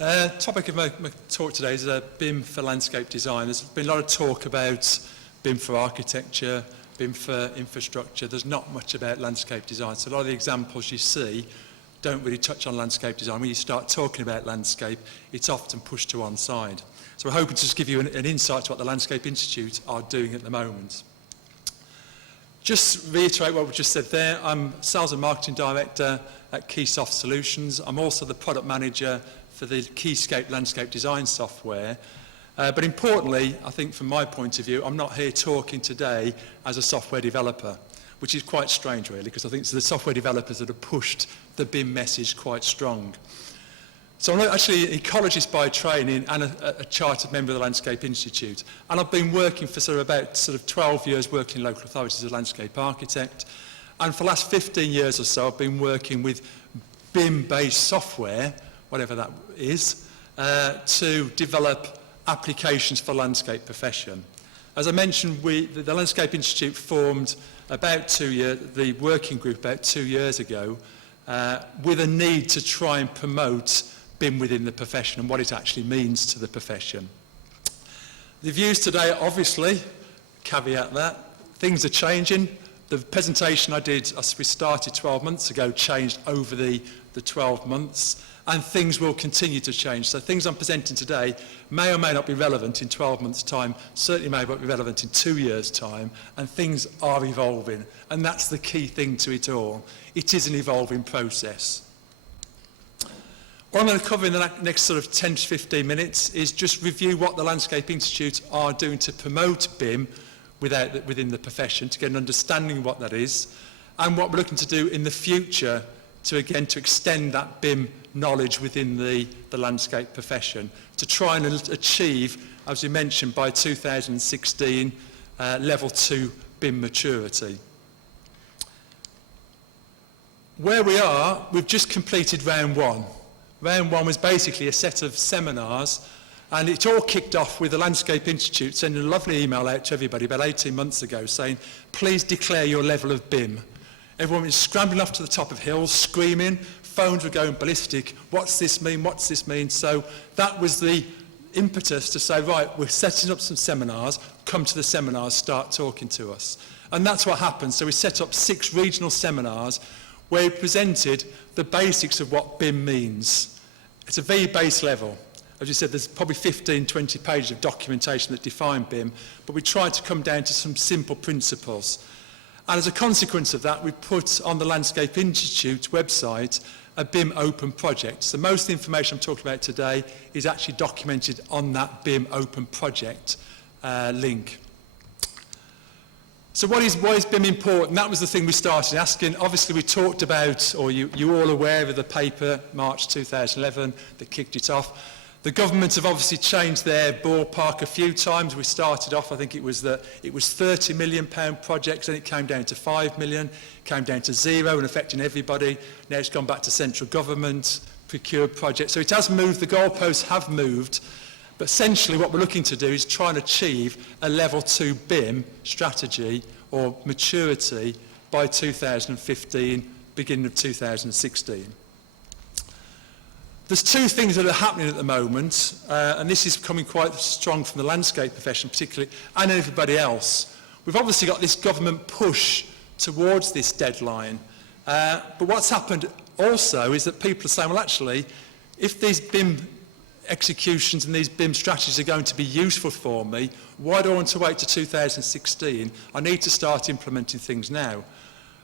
Topic of my talk today is BIM for landscape design. There's been a lot of talk about BIM for architecture, BIM for infrastructure. There's not much about landscape design. So a lot of the examples you see don't really touch on landscape design. When you start talking about landscape, it's often pushed to one side. So we're hoping to just give you an insight to what the Landscape Institute are doing at the moment. Just reiterate what we just said there. I'm Sales and Marketing Director at Keysoft Solutions. I'm also the Product Manager for the Keyscape landscape design software. But importantly, I think from my point of view, I'm not here talking today as a software developer, which is quite strange really, because I think it's the software developers that have pushed the BIM message quite strong. So I'm actually an ecologist by training and a chartered member of the Landscape Institute. And I've been working for about 12 years working in local authorities as a landscape architect. And for the last 15 years or so, I've been working with BIM-based software, whatever that is, to develop applications for landscape profession. As I mentioned, the Landscape Institute formed the working group about 2 years ago with a need to try and promote BIM within the profession and what it actually means to the profession. The views today, obviously, caveat that, things are changing. The presentation we started 12 months ago changed over the 12 months, and things will continue to change. So things I'm presenting today may or may not be relevant in 12 months' time, certainly may not be relevant in 2 years' time, and things are evolving. And that's the key thing to it all. It is an evolving process. What I'm going to cover in the next 10 to 15 minutes is just review what the Landscape Institute are doing to promote BIM within the profession, to get an understanding of what that is, and what we're looking to do in the future to extend that BIM knowledge within the landscape profession, to try and achieve, as we mentioned, by 2016, level 2 BIM maturity. Where we are, we've just completed round 1. Round 1 was basically a set of seminars, and it all kicked off with the Landscape Institute sending a lovely email out to everybody about 18 months ago saying, please declare your level of BIM. Everyone was scrambling off to the top of hills, screaming, phones were going ballistic, what's this mean, what's this mean? So that was the impetus to say, right, we're setting up some seminars, come to the seminars, start talking to us. And that's what happened. So we set up 6 regional seminars where we presented the basics of what BIM means. It's a very base level. As you said, there's probably 15, 20 pages of documentation that define BIM, but we tried to come down to some simple principles. And as a consequence of that, we put on the Landscape Institute website a BIM open project. So most of the information I'm talking about today is actually documented on that BIM open project link. So why is BIM important? That was the thing we started asking. Obviously we talked about, or you're all aware of the paper, March 2011, that kicked it off. The government have obviously changed their ballpark a few times. We started off, I think it was £30 million projects, then it came down to 5 million, came down to 0 and affecting everybody. Now it's gone back to central government, procured projects. So it has moved, the goalposts have moved, but essentially what we're looking to do is try and achieve a level 2 BIM strategy or maturity by 2015, beginning of 2016. There's 2 things that are happening at the moment, and this is coming quite strong from the landscape profession particularly, and everybody else. We've obviously got this government push towards this deadline, but what's happened also is that people are saying, well actually, if these BIM executions and these BIM strategies are going to be useful for me, why do I want to wait to 2016? I need to start implementing things now.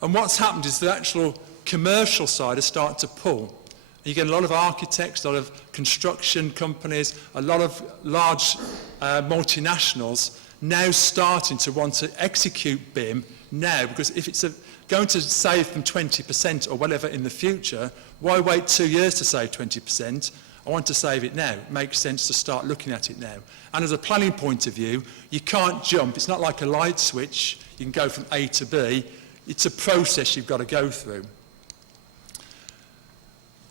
And what's happened is the actual commercial side is starting to pull. You get a lot of architects, a lot of construction companies, a lot of large multinationals now starting to want to execute BIM now, because if it's going to save them 20% or whatever in the future, why wait 2 years to save 20%? I want to save it now. It makes sense to start looking at it now. And as a planning point of view, you can't jump. It's not like a light switch. You can go from A to B. It's a process you've got to go through.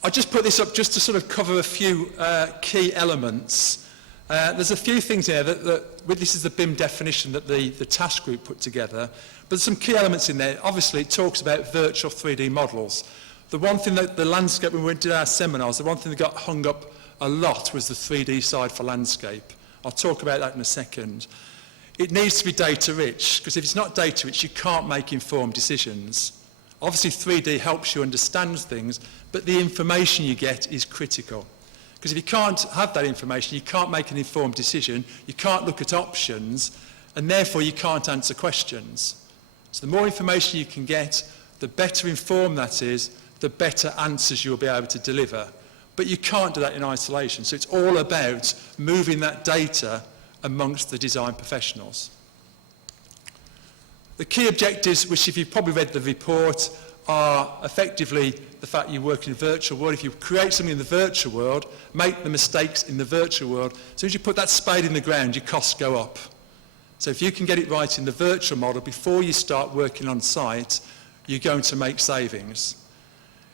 I just put this up just to cover a few key elements. There's a few things here this is the BIM definition that the task group put together, but there's some key elements in there. Obviously, it talks about virtual 3D models. The one thing that the landscape, when we did our seminars, the one thing that got hung up a lot was the 3D side for landscape. I'll talk about that in a second. It needs to be data rich, because if it's not data rich, you can't make informed decisions. Obviously 3D helps you understand things, but the information you get is critical. Because if you can't have that information, you can't make an informed decision, you can't look at options, and therefore you can't answer questions. So the more information you can get, the better informed that is, the better answers you'll be able to deliver. But you can't do that in isolation. So it's all about moving that data amongst the design professionals. The key objectives, which if you've probably read the report, are effectively the fact you work in a virtual world. If you create something in the virtual world, make the mistakes in the virtual world, as soon as you put that spade in the ground, your costs go up. So if you can get it right in the virtual model before you start working on site, you're going to make savings.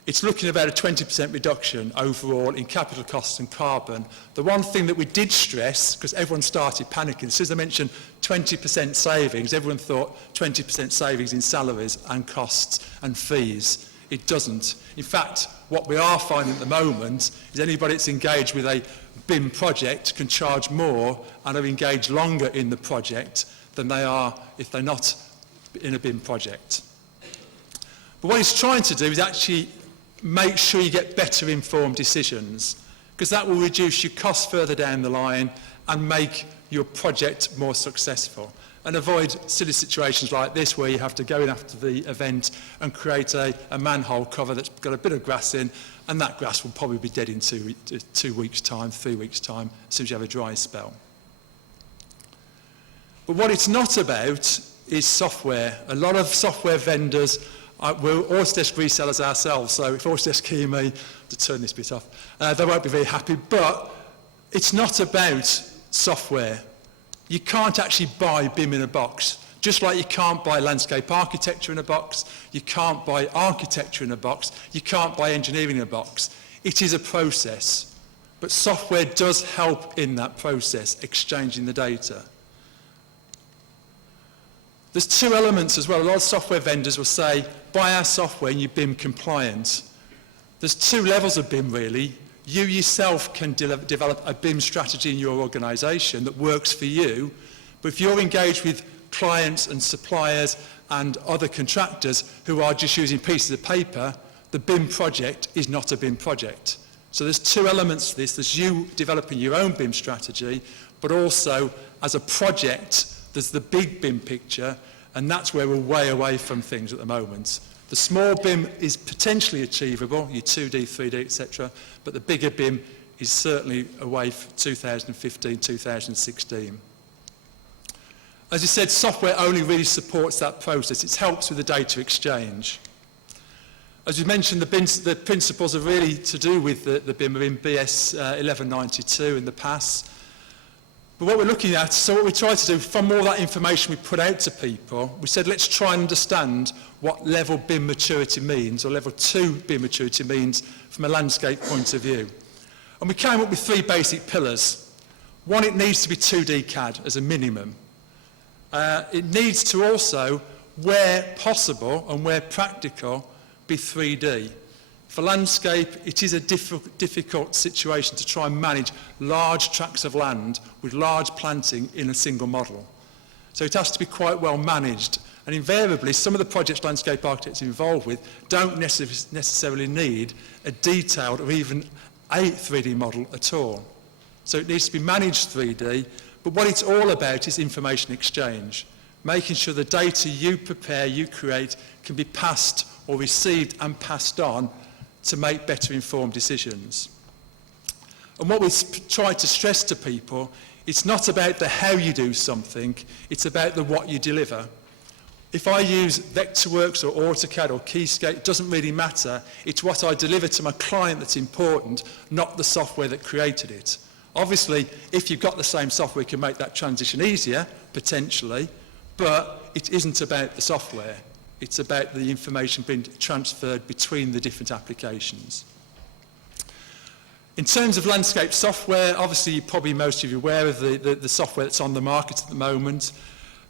It's looking about a 20% reduction overall in capital costs and carbon. The one thing that we did stress, because everyone started panicking, as soon as I mentioned 20% savings, everyone thought 20% savings in salaries and costs and fees. It doesn't. In fact, what we are finding at the moment is anybody that's engaged with a BIM project can charge more and are engaged longer in the project than they are if they're not in a BIM project. But what it's trying to do is actually make sure you get better informed decisions, because that will reduce your costs further down the line and make your project more successful, and avoid silly situations like this where you have to go in after the event and create a manhole cover that's got a bit of grass in, and that grass will probably be dead in 2 weeks' time, 3 weeks' time, as soon as you have a dry spell. But what it's not about is software. A lot of software vendors, we're Autodesk resellers ourselves, so if Autodesk hear me to turn this bit off, they won't be very happy, but it's not about software. You can't actually buy BIM in a box. Just like you can't buy landscape architecture in a box, you can't buy architecture in a box, you can't buy engineering in a box. It is a process, but software does help in that process, exchanging the data. There's two elements as well. A lot of software vendors will say, buy our software and you're BIM compliant. There's two levels of BIM really. You yourself can develop a BIM strategy in your organisation that works for you, but if you're engaged with clients and suppliers and other contractors who are just using pieces of paper, the BIM project is not a BIM project. So there's two elements to this. There's you developing your own BIM strategy, but also as a project, there's the big BIM picture, and that's where we're way away from things at the moment. The small BIM is potentially achievable, your 2D, 3D, etc., but the bigger BIM is certainly away from 2015, 2016. As I said, software only really supports that process. It helps with the data exchange. As you mentioned, the principles are really to do with the BIM are in BS 1192 in the past. But what we're looking at, so what we try to do, from all that information we put out to people, we said let's try and understand what level BIM maturity means, or level 2 BIM maturity means from a landscape point of view. And we came up with 3 basic pillars. One, it needs to be 2D CAD as a minimum. It needs to also, where possible and where practical, be 3D. For landscape, it is a difficult situation to try and manage large tracts of land with large planting in a single model. So it has to be quite well managed. And invariably, some of the projects landscape architects are involved with don't necessarily need a detailed or even a 3D model at all. So it needs to be managed 3D, but what it's all about is information exchange, making sure the data you prepare, you create, can be passed or received and passed on to make better informed decisions. And what we try to stress to people, it's not about the how you do something, it's about the what you deliver. If I use Vectorworks or AutoCAD or Keysoft, it doesn't really matter. It's what I deliver to my client that's important, not the software that created it. Obviously, if you've got the same software, you can make that transition easier, potentially, but it isn't about the software. It's about the information being transferred between the different applications. In terms of landscape software, obviously probably most of you are aware of the software that's on the market at the moment.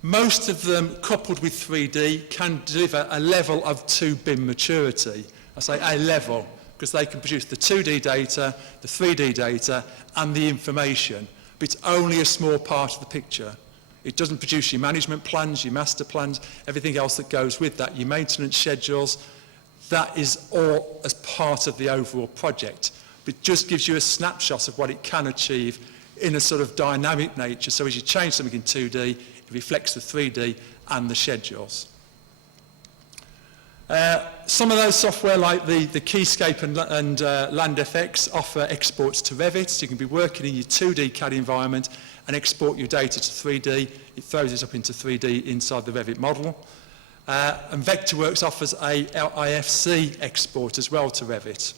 Most of them, coupled with 3D, can deliver a level of 2 BIM maturity. I say A level, because they can produce the 2D data, the 3D data, and the information. But it's only a small part of the picture. It doesn't produce your management plans, your master plans, everything else that goes with that, your maintenance schedules. That is all as part of the overall project. But it just gives you a snapshot of what it can achieve in a sort of dynamic nature. So as you change something in 2D, it reflects the 3D and the schedules. Some of those software like the Keysoft and LandFX offer exports to Revit, so you can be working in your 2D CAD environment and export your data to 3D. It throws it up into 3D inside the Revit model. And Vectorworks offers a IFC export as well to Revit.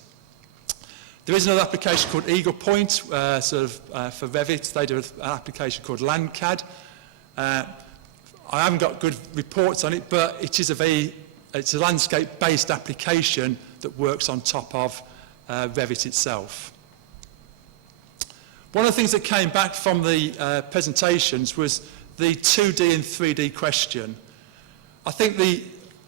There is another application called Eagle Point, for Revit. They do an application called LandCAD. I haven't got good reports on it, but it is it's a landscape-based application that works on top of Revit itself. One of the things that came back from the presentations was the 2D and 3D question. I think the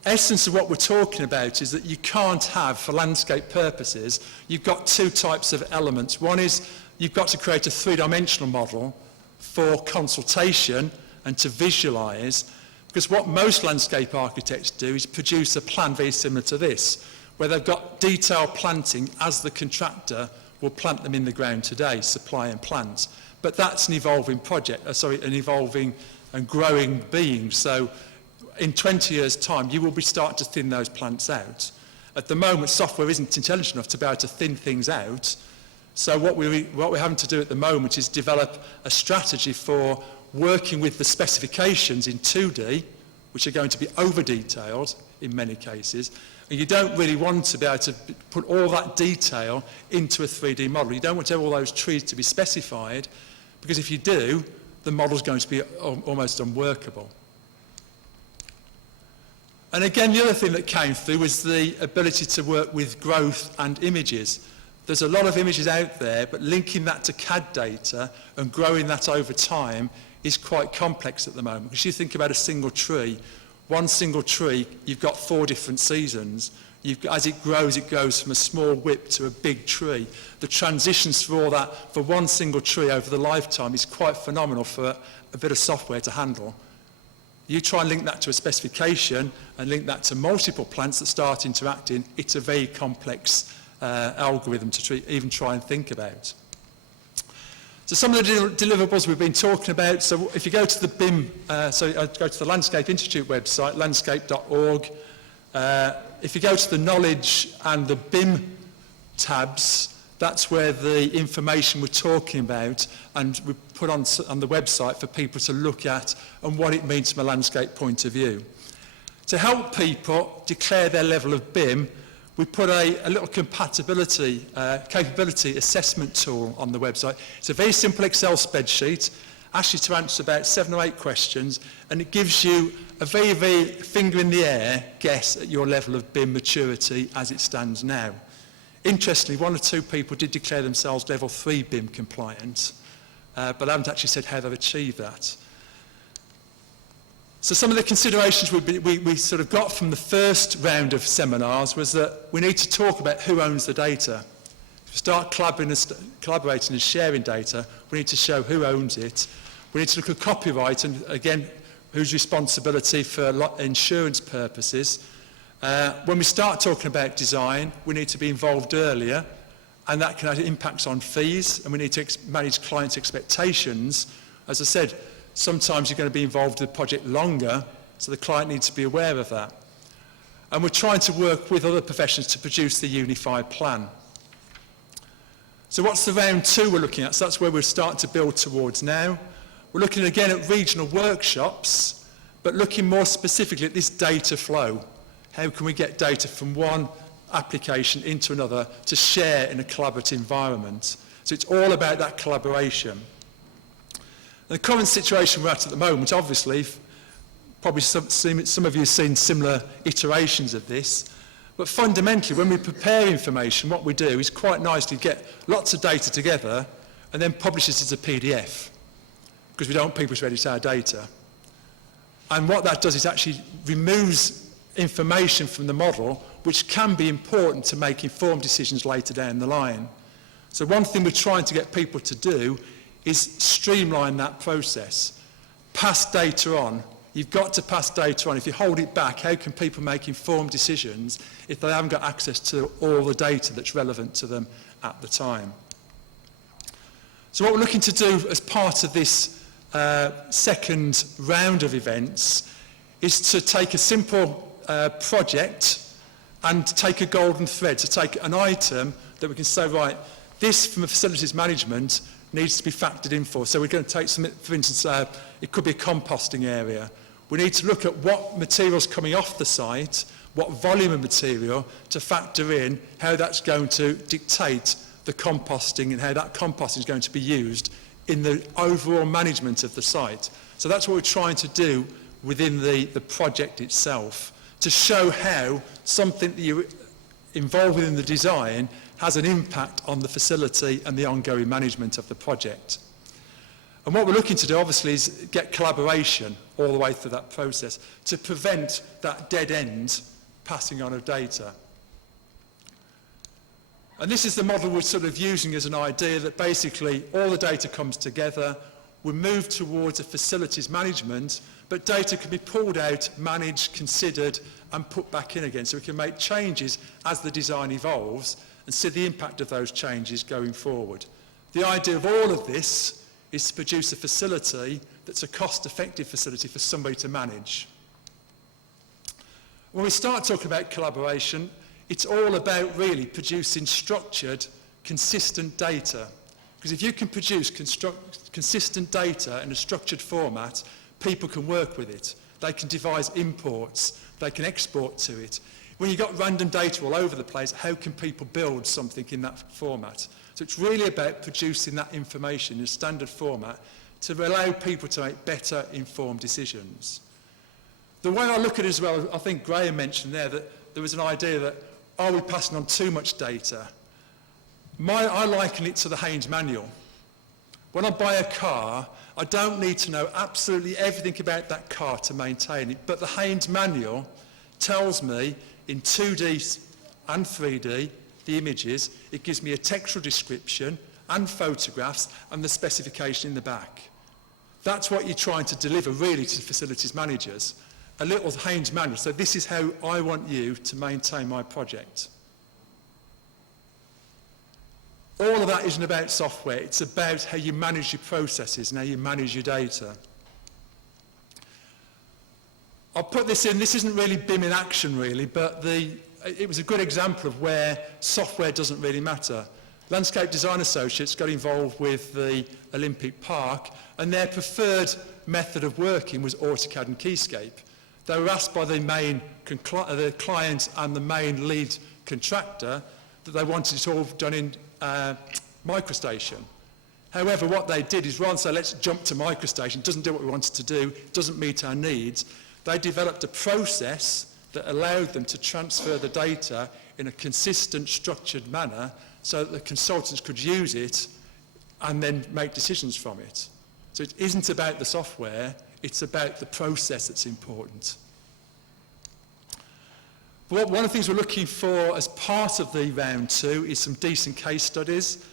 essence of what we're talking about is that you can't have, for landscape purposes, you've got two types of elements. One is you've got to create a three-dimensional model for consultation and to visualise, because what most landscape architects do is produce a plan very similar to this, where they've got detailed planting as the contractor will plant them in the ground today, supply and plants. But that's an evolving project, an evolving and growing being. So in 20 years' time, you will be starting to thin those plants out. At the moment, software isn't intelligent enough to be able to thin things out. So what we're having to do at the moment is develop a strategy for working with the specifications in 2D, which are going to be over-detailed in many cases, and you don't really want to be able to put all that detail into a 3D model. You don't want all those trees to be specified, because if you do, the model's going to be almost unworkable. And again, the other thing that came through was the ability to work with growth and images. There's a lot of images out there, but linking that to CAD data and growing that over time is quite complex at the moment. Because you think about a single tree, one single tree, you've got 4 different seasons. As it grows, it goes from a small whip to a big tree. The transitions for all that, for one single tree over the lifetime, is quite phenomenal for a bit of software to handle. You try and link that to a specification and link that to multiple plants that start interacting, it's a very complex algorithm to even try and think about. So some of the deliverables we've been talking about, so if you go to the BIM, go to the Landscape Institute website, landscape.org, if you go to the knowledge and the BIM tabs, that's where the information we're talking about and we put on the website for people to look at and what it means from a landscape point of view. To help people declare their level of BIM, we put a little capability assessment tool on the website. It's a very simple Excel spreadsheet, asks you to answer about 7 or 8 questions, and it gives you a very, very finger-in-the-air guess at your level of BIM maturity as it stands now. Interestingly, 1 or 2 people did declare themselves level 3 BIM compliant, but I haven't actually said how they've achieved that. So some of the considerations we sort of got from the first round of seminars was that we need to talk about who owns the data. If we start collaborating and sharing data, we need to show who owns it. We need to look at copyright and, again, whose responsibility for insurance purposes. When we start talking about design, we need to be involved earlier, and that can have impacts on fees, and we need to manage clients' expectations. As I said, sometimes you're going to be involved in the project longer, so the client needs to be aware of that. And we're trying to work with other professions to produce the unified plan. So what's the round 2 we're looking at? So that's where we're starting to build towards now. We're looking again at regional workshops, but looking more specifically at this data flow. How can we get data from one application into another to share in a collaborative environment? So it's all about that collaboration. The current situation we're at the moment, obviously, probably some of you have seen similar iterations of this, but fundamentally, when we prepare information, what we do is quite nicely get lots of data together and then publish it as a PDF, because we don't want people to edit our data. And what that does is actually removes information from the model which can be important to make informed decisions later down the line. So one thing we're trying to get people to do is streamline that process. Pass data on. You've got to pass data on. If you hold it back, how can people make informed decisions if they haven't got access to all the data that's relevant to them at the time? So what we're looking to do as part of this second round of events is to take a simple project and take a golden thread, to take an item that we can say, right, this from a facilities management needs to be factored in for. So we're going to take some, for instance, it could be a composting area. We need to look at what material's coming off the site, what volume of material, to factor in how that's going to dictate the composting and how that composting is going to be used in the overall management of the site. So that's what we're trying to do within the project itself, to show how something that you involved within the design has an impact on the facility and the ongoing management of the project. And what we're looking to do, obviously, is get collaboration all the way through that process to prevent that dead end passing on of data. And this is the model we're sort of using as an idea that basically all the data comes together, we move towards a facilities management, but data can be pulled out, managed, considered, and put back in again. So we can make changes as the design evolves and see the impact of those changes going forward. The idea of all of this is to produce a facility that's a cost-effective facility for somebody to manage. When we start talking about collaboration, it's all about really producing structured, consistent data. Because if you can produce consistent data in a structured format, people can work with it. They can devise imports. They can export to it. When you've got random data all over the place, how can people build something in that format? So it's really about producing that information in a standard format to allow people to make better informed decisions. The way I look at it as well, I think Graham mentioned there that there was an idea that, are we passing on too much data? I liken it to the Haynes manual. When I buy a car, I don't need to know absolutely everything about that car to maintain it, but the Haynes manual tells me in 2D and 3D, the images, it gives me a textual description and photographs and the specification in the back. That's what you're trying to deliver really to facilities managers. A little Haynes manual, so this is how I want you to maintain my project. All of that isn't about software, it's about how you manage your processes and how you manage your data. I'll put this in, this isn't really BIM in action really, but it was a good example of where software doesn't really matter. Landscape Design Associates got involved with the Olympic Park and their preferred method of working was AutoCAD and Keyscape. They were asked by the client and the main lead contractor that they wanted it all done in MicroStation. However, what they did is rather than say, let's jump to MicroStation, it doesn't do what we wanted to do, it doesn't meet our needs, they developed a process that allowed them to transfer the data in a consistent, structured manner so that the consultants could use it and then make decisions from it. So it isn't about the software, it's about the process that's important. But one of the things we're looking for as part of the round two is some decent case studies.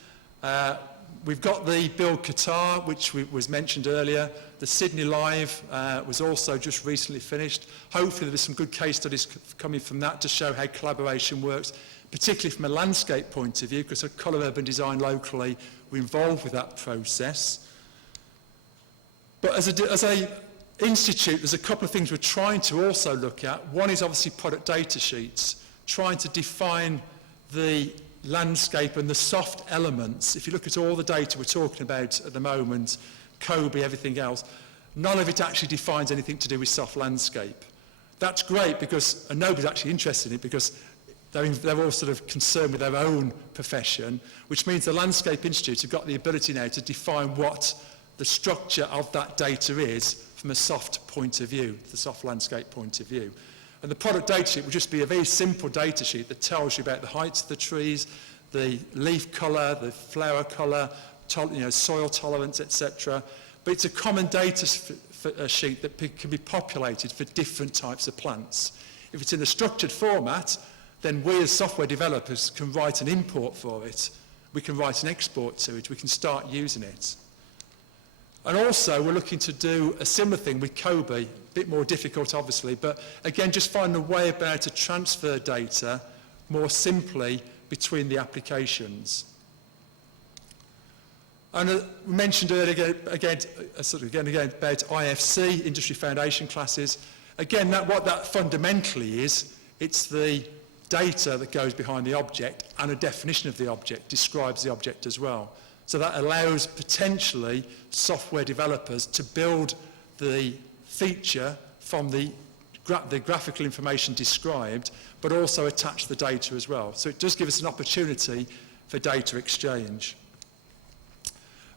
We've got the Build Qatar, which was mentioned earlier. The Sydney Live was also just recently finished. Hopefully there's some good case studies coming from that to show how collaboration works, particularly from a landscape point of view, because at Colour Urban Design locally, we're involved with that process. But as a institute, there's a couple of things we're trying to also look at. One is obviously product data sheets, trying to define the landscape and the soft elements. If you look at all the data we're talking about at the moment, Kobe, everything else, none of it actually defines anything to do with soft landscape. That's great because, and nobody's actually interested in it because they're all sort of concerned with their own profession, which means the Landscape Institute have got the ability now to define what the structure of that data is from a soft point of view, the soft landscape point of view. And the product data sheet will just be a very simple data sheet that tells you about the heights of the trees, the leaf colour, the flower colour, soil tolerance, etc. But it's a common data sheet that can be populated for different types of plants. If it's in a structured format, then we as software developers can write an import for it. We can write an export to it. We can start using it. And also, we're looking to do a similar thing with Kobe, a bit more difficult, obviously, but again, just find a way of being able to transfer data more simply between the applications. And we mentioned earlier again about IFC, Industry Foundation Classes. Again, what that fundamentally is, it's the data that goes behind the object, and a definition of the object describes the object as well. So that allows potentially software developers to build the feature from the graphical information described, but also attach the data as well. So it does give us an opportunity for data exchange.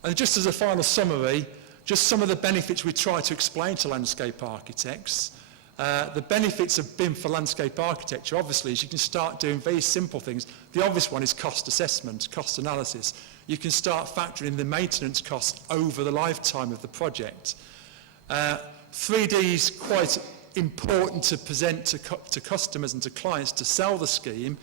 And just as a final summary, just some of the benefits we try to explain to landscape architects. The benefits of BIM for landscape architecture, obviously, is you can start doing very simple things. The obvious one is cost assessment, cost analysis. You can start factoring the maintenance costs over the lifetime of the project. 3D is quite important to present to customers and to clients to sell the scheme,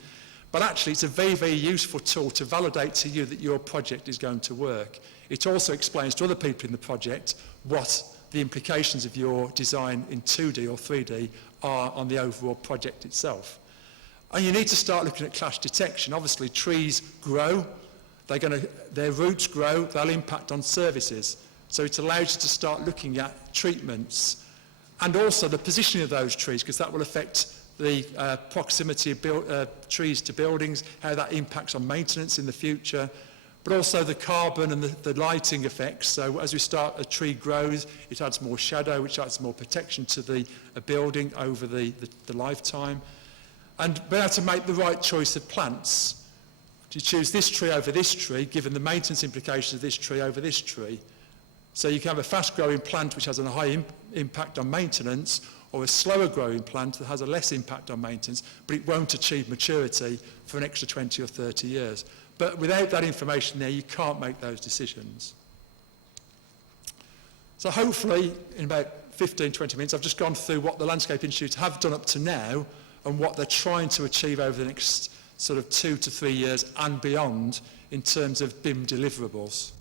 but actually it's a very, very useful tool to validate to you that your project is going to work. It also explains to other people in the project what the implications of your design in 2D or 3D are on the overall project itself. And you need to start looking at clash detection. Obviously, trees grow, their roots grow, they'll impact on services. So it allows you to start looking at treatments and also the positioning of those trees, because that will affect the proximity of trees to buildings, how that impacts on maintenance in the future, but also the carbon and the lighting effects. So as a tree grows, it adds more shadow, which adds more protection to the building over the lifetime. And being able to make the right choice of plants. Do you choose this tree over this tree, given the maintenance implications of this tree over this tree? So you can have a fast-growing plant which has a high impact on maintenance, or a slower-growing plant that has a less impact on maintenance, but it won't achieve maturity for an extra 20 or 30 years. But without that information there, you can't make those decisions. So hopefully, in about 15, 20 minutes, I've just gone through what the Landscape Institute have done up to now and what they're trying to achieve over the next sort of 2 to 3 years and beyond in terms of BIM deliverables.